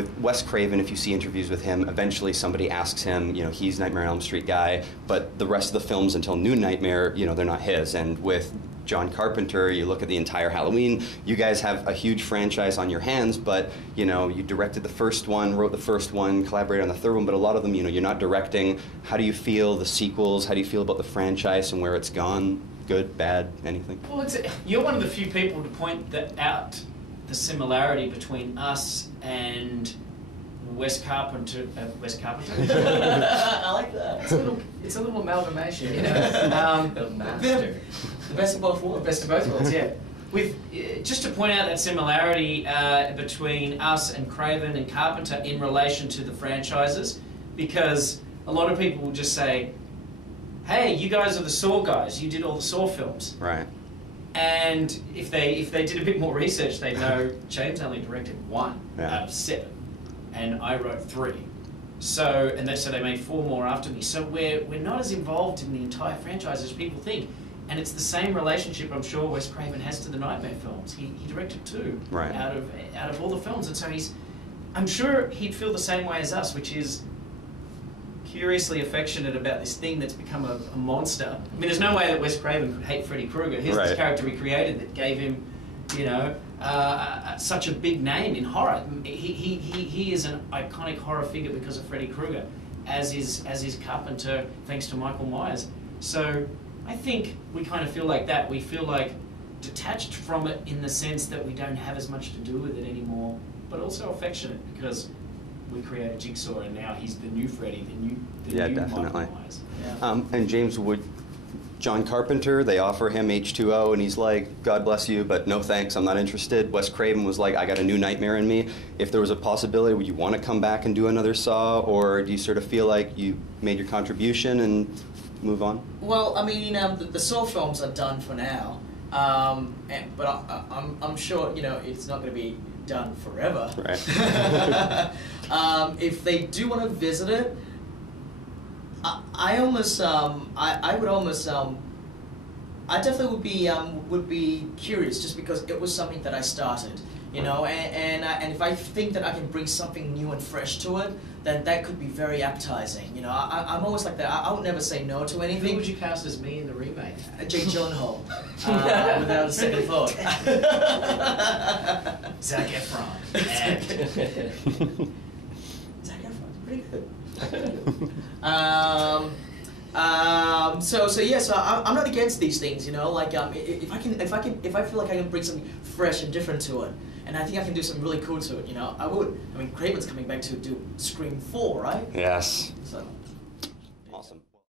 with Wes Craven, if you see interviews with him, eventually somebody asks him, you know, he's Nightmare on Elm Street guy, but the rest of the films until New Nightmare, you know, they're not his. And with John Carpenter, you look at the entire Halloween, you guys have a huge franchise on your hands, but, you know, you directed the first one, wrote the first one, collaborated on the third one, but a lot of them, you know, you're not directing. How do you feel the sequels? How do you feel about the franchise and where it's gone? Good, bad, anything? Well, you're one of the few people to point out the similarity between us and Wes Carpenter. Wes Carpenter? I like that. It's a little amalgamation, you know. The master. The best of both worlds. Best of both worlds, yeah. Just to point out that similarity between us and Craven and Carpenter in relation to the franchises, because a lot of people will just say, hey, you guys are the Saw guys, you did all the Saw films. Right. And if they did a bit more research, they'd know James only directed 1 out of 7, and I wrote 3. So they made 4 more after me. So we're not as involved in the entire franchise as people think. And it's the same relationship I'm sure Wes Craven has to the Nightmare films. He directed 2 out of all the films, and so I'm sure he'd feel the same way as us, which is curiously affectionate about this thing that's become a monster. I mean, there's no way that Wes Craven could hate Freddy Krueger. Here's this character he created that gave him, you know, such a big name in horror. He is an iconic horror figure because of Freddy Krueger, as is Carpenter thanks to Michael Myers. So I think we kind of feel like that. We feel like detached from it in the sense that we don't have as much to do with it anymore, but also affectionate because we created Jigsaw and now he's the new Freddy, the new definitely. Michael Myers. Yeah. And James, John Carpenter, they offer him H2O and he's like, God bless you, but no thanks, I'm not interested. Wes Craven was like, I got a new nightmare in me. If there was a possibility, would you want to come back and do another Saw, or do you sort of feel like you made your contribution and move on? Well, I mean, the Saw films are done for now, but I'm sure, you know, it's not going to be done forever. Right. If they do want to visit it, I definitely would be curious, just because it was something that I started, you know, and if I think that I can bring something new and fresh to it, then that could be very appetizing. You know, I'm always like that. I would never say no to anything. Who would you cast as me in the remake? Jake Gyllenhaal, without a second thought. Zac Efron. Zac Efron's pretty good. So I'm not against these things, you know. Like if I feel like I can bring something fresh and different to it, and I think I can do something really cool to it, you know, I would. I mean, Craven's coming back to do Scream 4, right? Yes. So.